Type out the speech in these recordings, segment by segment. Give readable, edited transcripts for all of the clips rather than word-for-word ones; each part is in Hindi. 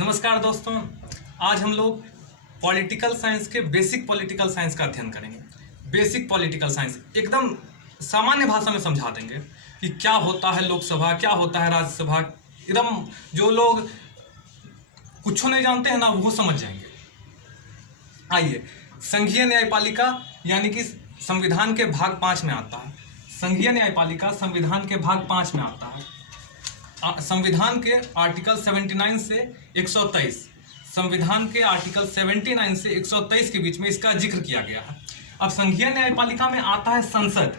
नमस्कार दोस्तों, आज हम लोग पॉलिटिकल साइंस के बेसिक पॉलिटिकल साइंस का अध्ययन करेंगे। बेसिक पॉलिटिकल साइंस एकदम सामान्य भाषा में समझा देंगे कि क्या होता है लोकसभा, क्या होता है राज्यसभा। एकदम जो लोग कुछ नहीं जानते हैं ना, वो समझ जाएंगे। आइए, संघीय न्यायपालिका यानी कि संविधान के भाग 5 में आता है। संघीय न्यायपालिका संविधान के भाग 5 में आता है। संविधान के आर्टिकल 79 से 123, संविधान के आर्टिकल 79 से 123 के बीच में इसका जिक्र किया गया है। अब संघीय न्यायपालिका में आता है संसद।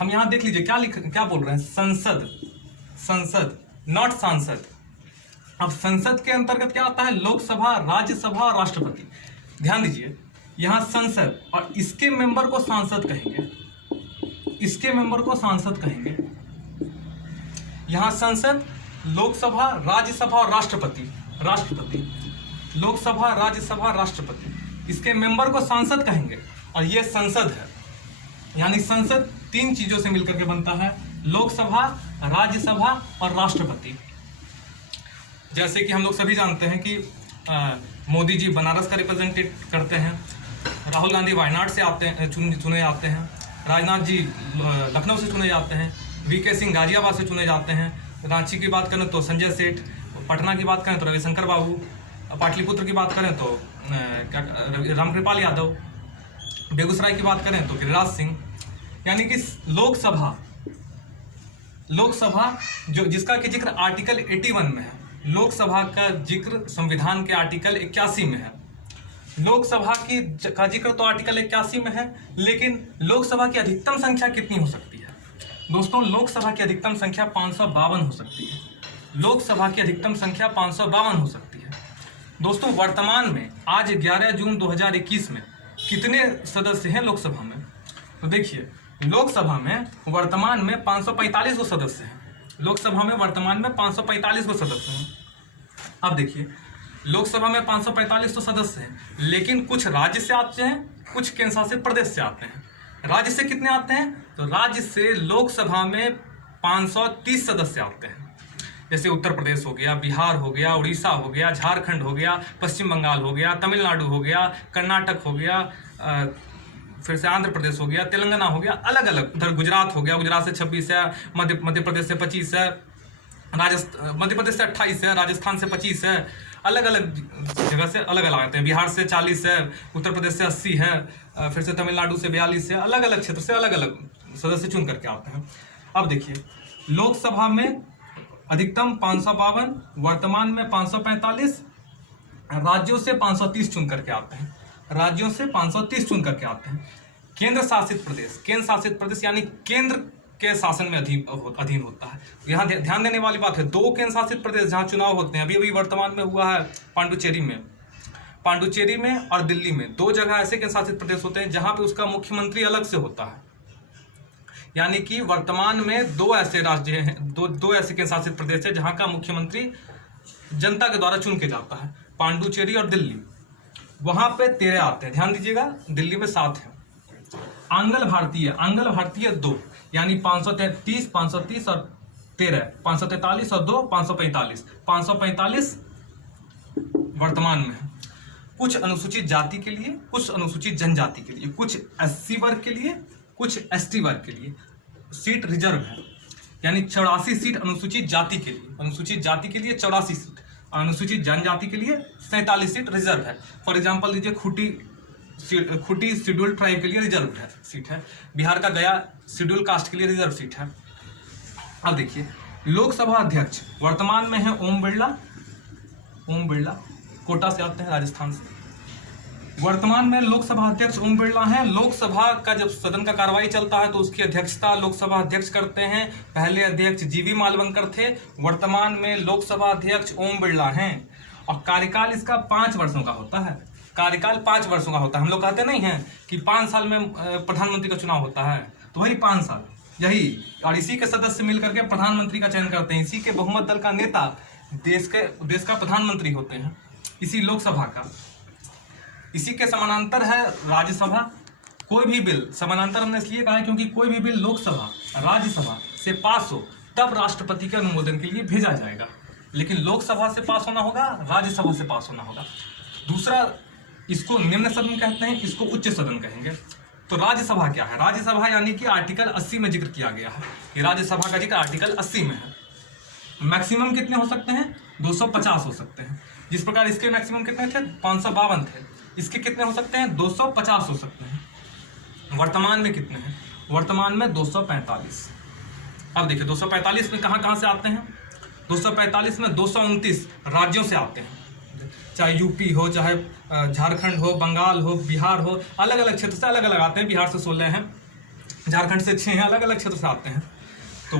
हम यहाँ देख लीजिए क्या बोल रहे हैं, संसद, संसद नॉट सांसद। अब संसद के अंतर्गत क्या आता है, लोकसभा, राज्यसभा और राष्ट्रपति। ध्यान दीजिए, यहाँ संसद और इसके मेंबर को सांसद कहेंगे, इसके मेंबर को सांसद कहेंगे। यहाँ संसद, लोकसभा, राज्यसभा और राष्ट्रपति, राष्ट्रपति, लोकसभा, राज्यसभा, राष्ट्रपति, इसके मेंबर को सांसद कहेंगे। और ये संसद है, यानी संसद 3 चीजों से मिलकर के बनता है, लोकसभा, राज्यसभा और राष्ट्रपति। जैसे कि हम लोग सभी जानते हैं कि मोदी जी बनारस का रिप्रेजेंटेट करते हैं, राहुल गांधी वायनाड से आते हैं, चुने जाते हैं, राजनाथ जी लखनऊ से चुने जाते हैं, वीके सिंह गाजियाबाद से चुने जाते हैं, रांची की बात करें तो संजय सेठ, पटना की बात करें तो रविशंकर बाबू, पाटलिपुत्र की बात करें तो रामकृपाल यादव, बेगूसराय की बात करें तो गिरिराज सिंह। यानी कि लोकसभा जो जिसका कि जिक्र आर्टिकल 81 में है, लोकसभा का जिक्र संविधान के आर्टिकल 81 में है। लोकसभा का जिक्र तो आर्टिकल 81 में है, लेकिन लोकसभा की अधिकतम संख्या कितनी हो सकती है दोस्तों? लोकसभा की अधिकतम संख्या 552 हो सकती है। लोकसभा की अधिकतम संख्या 552 हो सकती है। दोस्तों, वर्तमान में आज 11 जून 2021 में कितने सदस्य हैं लोकसभा में? तो देखिए, लोकसभा में वर्तमान में 545 सदस्य हैं। लोकसभा में वर्तमान में 545 सदस्य हैं। अब देखिए, लोकसभा में 545 सदस्य हैं, लेकिन कुछ राज्य से आते हैं, कुछ केंद्र शासित प्रदेश से आते हैं। राज्य से कितने आते हैं? तो राज्य से लोकसभा में 530 सदस्य आते हैं। जैसे उत्तर प्रदेश हो गया, बिहार हो गया, उड़ीसा हो गया, झारखंड हो गया, पश्चिम बंगाल हो गया, तमिलनाडु हो गया, कर्नाटक हो गया, फिर से आंध्र प्रदेश हो गया, तेलंगाना हो गया, अलग अलग। उधर गुजरात हो गया, गुजरात से 26 है, मध्य प्रदेश से 25 है, मध्य प्रदेश से 28 है, राजस्थान से 25 है, अलग अलग जगह से अलग अलग आते हैं। बिहार से 40 है, उत्तर प्रदेश से 80 है, फिर से तमिलनाडु से 42 है, अलग अलग क्षेत्र से अलग अलग सदस्य चुन करके आते हैं। अब देखिए, लोकसभा में अधिकतम 552, वर्तमान में 545, राज्यों से 530 चुन करके आते हैं, राज्यों से 530 चुन करके आते हैं। केंद्र शासित प्रदेश यानी केंद्र के शासन में अधीन होता है। यहाँ ध्यान देने वाली बात है, 2 केंद्र शासित प्रदेश जहाँ चुनाव होते हैं, अभी वर्तमान में हुआ है पांडुचेरी में और दिल्ली में। 2 जगह ऐसे केंद्र शासित प्रदेश होते हैं जहाँ पे उसका मुख्यमंत्री अलग से होता है। यानी कि वर्तमान में 2 ऐसे राज्य हैं, दो ऐसे केंद्र शासित प्रदेश है जहाँ का मुख्यमंत्री जनता के द्वारा चुन के जाता है, पांडुचेरी और दिल्ली। वहां पे 13 आते हैं, ध्यान दीजिएगा, दिल्ली में 7 है। आंग्ल भारतीय 2, यानी 533, 530 और 13, 543 और 2, 545। 545 वर्तमान में है। कुछ अनुसूचित जाति के लिए, कुछ अनुसूचित जनजाति के लिए, कुछ SC वर्ग के लिए, कुछ ST वर्ग के लिए सीट रिजर्व है। यानी 84 सीट अनुसूचित जाति के लिए, 84 सीट, अनुसूचित जनजाति के लिए 47 सीट रिजर्व है। फॉर एग्जाम्पल दीजिए, खूंटी शेड्यूल ट्राइब के लिए रिजर्व है सीट है। बिहार का गया शेड्यूल कास्ट के लिए रिजर्व सीट है। अब देखिए, लोकसभा अध्यक्ष वर्तमान में है ओम बिरला, कोटा से आते हैं, राजस्थान से। वर्तमान में लोकसभा अध्यक्ष ओम बिरला हैं। लोकसभा का जब सदन का कार्रवाई चलता है तो उसकी अध्यक्षता लोकसभा अध्यक्ष करते हैं। पहले अध्यक्ष GV मालवंकर थे, वर्तमान में लोकसभा अध्यक्ष ओम बिरला हैं। और कार्यकाल इसका 5 वर्षों का होता है। कार्यकाल 5 वर्षों का होता है। हम लोग कहते नहीं हैं कि 5 साल में प्रधानमंत्री का चुनाव होता है, तो वही 5 साल यही। और इसी के सदस्य मिलकर के प्रधानमंत्री का चयन करते हैं। इसी के बहुमत दल का नेता देश का प्रधानमंत्री होते हैं, इसी लोकसभा का। इसी के समानांतर है राज्यसभा। कोई भी बिल, समानांतर हमने इसलिए कहा है क्योंकि कोई भी बिल लोकसभा राज्यसभा से पास हो तब राष्ट्रपति के अनुमोदन के लिए भेजा जाएगा। लेकिन लोकसभा से पास होना होगा, राज्यसभा से पास होना होगा। दूसरा, इसको निम्न सदन कहते हैं, इसको उच्च सदन कहेंगे। तो राज्यसभा क्या है? राज्यसभा यानी कि आर्टिकल 80 में जिक्र किया गया है कि राज्यसभा का जिक्र आर्टिकल 80 में है। मैक्सिमम कितने हो सकते हैं? 250 हो सकते हैं। जिस प्रकार इसके मैक्सिमम कितने थे? 552 थे। इसके कितने हो सकते हैं? 250 हो सकते हैं। वर्तमान में कितने हैं? वर्तमान में 245। अब देखिए 245 में कहाँ कहाँ से आते हैं? 245 में 229 राज्यों से आते हैं, चाहे यूपी हो, चाहे झारखंड हो, बंगाल हो, बिहार हो, अलग अलग क्षेत्र से अलग अलग आते हैं। बिहार से 16 हैं, झारखंड से 6 हैं, अलग अलग क्षेत्र से आते हैं। तो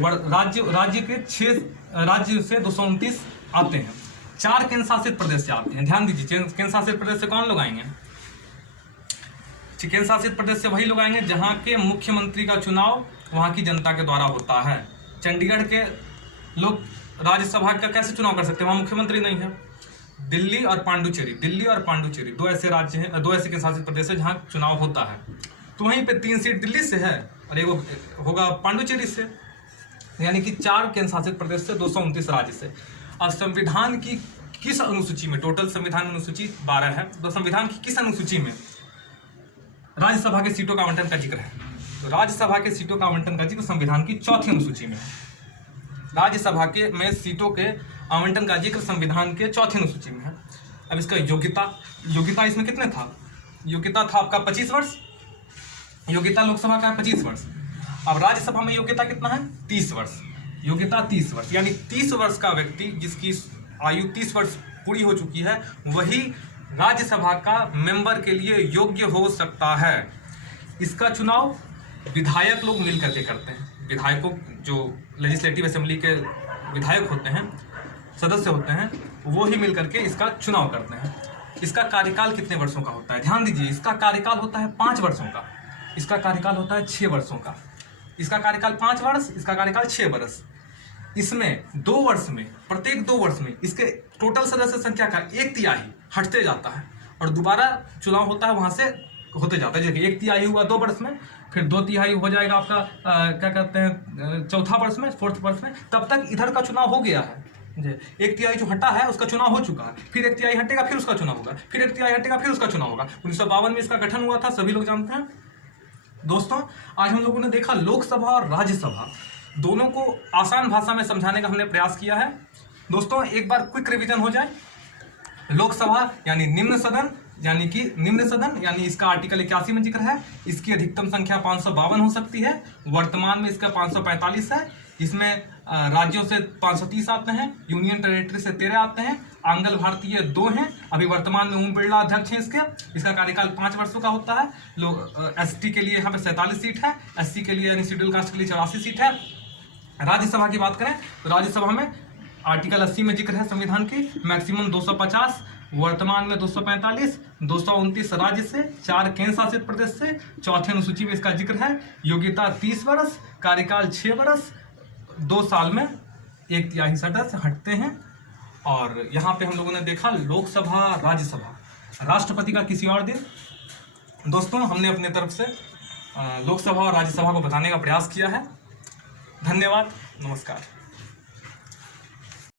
राज्य के 6 राज्य से 229 आते हैं। 4 केंद्र शासित प्रदेश से आते हैं। ध्यान दीजिए, केंद्र शासित प्रदेश से कौन लोग आएंगे? केंद्र शासित प्रदेश से वही लोग आएंगे जहाँ के मुख्यमंत्री का चुनाव वहाँ की जनता के द्वारा होता है। चंडीगढ़ के लोग राज्यसभा का कैसे चुनाव कर सकते हैं? वहाँ मुख्यमंत्री नहीं है। दिल्ली और पांडुचेरी दो ऐसे राज्य हैं, 2 ऐसे केंद्र शासित प्रदेश है जहाँ चुनाव होता है। तो वहीं पे 3 सीट दिल्ली से है और एक होगा पांडुचेरी से, यानी कि 4 केंद्र शासित प्रदेश से 229 राज्य से। अब संविधान की किस अनुसूची में, टोटल संविधान अनुसूची 12 है, तो संविधान की किस अनुसूची में राज्यसभा के सीटों का आवंटन का जिक्र है? तो राज्यसभा के सीटों का आवंटन का जिक्र संविधान की 4थी अनुसूची में है। राज्यसभा के में सीटों के आवंटन का जिक्र संविधान के 4थी अनुसूची में है। अब इसका योग्यता इसमें कितने था? योग्यता था आपका 25 वर्ष। योग्यता लोकसभा का है 25 वर्ष। अब राज्यसभा में योग्यता कितना है? 30 वर्ष। योग्यता 30 वर्ष, यानी 30 वर्ष का व्यक्ति जिसकी आयु 30 वर्ष पूरी हो चुकी है वही राज्यसभा का मेंबर के लिए योग्य हो सकता है। इसका चुनाव विधायक लोग मिल करके करते हैं। विधायकों, जो लेजिस्लेटिव असेंबली के विधायक होते हैं, सदस्य होते हैं, वो ही मिल करके इसका चुनाव करते हैं। इसका कार्यकाल कितने वर्षों का होता है? ध्यान दीजिए, इसका कार्यकाल होता है 5 वर्षों का। इसका कार्यकाल होता है 6 वर्षों का। इसका कार्यकाल 5 वर्ष, इसका कार्यकाल 6 वर्ष। इसमें 2 वर्ष में, प्रत्येक 2 वर्ष में इसके टोटल सदस्य संख्या का 1/3 हटते जाता है और दोबारा चुनाव होता है, वहाँ से होते जाता है। जैसे 1/3 हुआ 2 वर्ष में, फिर 2/3 हो जाएगा आपका क्या कहते हैं, चौथा वर्ष में, 4th वर्ष में। तब तक इधर का चुनाव हो गया है। 1/3 जो हटा है उसका चुनाव हो चुका है, फिर 1/3 हटेगा, फिर उसका चुनाव होगा, फिर 1/3 हटेगा, फिर उसका चुनाव होगा। 1952 में इसका गठन हुआ था, सभी लोग जानते हैं। दोस्तों, आज हम लोगों ने देखा लोकसभा और राज्यसभा दोनों को आसान भाषा में समझाने का हमने प्रयास किया है। दोस्तों, एक बार क्विक रिवीजन हो जाए। लोकसभा यानी निम्न सदन, यानी इसका आर्टिकल 81 में जिक्र है। इसकी अधिकतम संख्या 552 हो सकती है। वर्तमान में इसका 545 है। इसमें राज्यों से 530 आते हैं, यूनियन टेरिटरी से 13 आते हैं, आंग्ल भारतीय 2 हैं। अभी वर्तमान में ओम बिरला अध्यक्ष हैं इसके। इसका कार्यकाल 5 वर्षों का होता है। ST के लिए यहाँ पे 47 सीट है, SC के लिए यानी शेड्यूल कास्ट के लिए 84 सीट है। राज्यसभा की बात करें तो राज्यसभा में आर्टिकल 80 में जिक्र है संविधान की, मैक्सिमम 250, वर्तमान में 245, 229 राज्य से, 4 केंद्र शासित प्रदेश से, 4थी अनुसूची में इसका जिक्र है। योग्यता 30 वर्ष, कार्यकाल 6 वर्ष, 2 साल में 1/3 सदस्य हटते हैं। और यहाँ पे हम लोगों ने देखा लोकसभा, राज्यसभा, राष्ट्रपति का किसी और दिन। दोस्तों, हमने अपने तरफ से लोकसभा और राज्यसभा को बताने का प्रयास किया है। धन्यवाद, नमस्कार।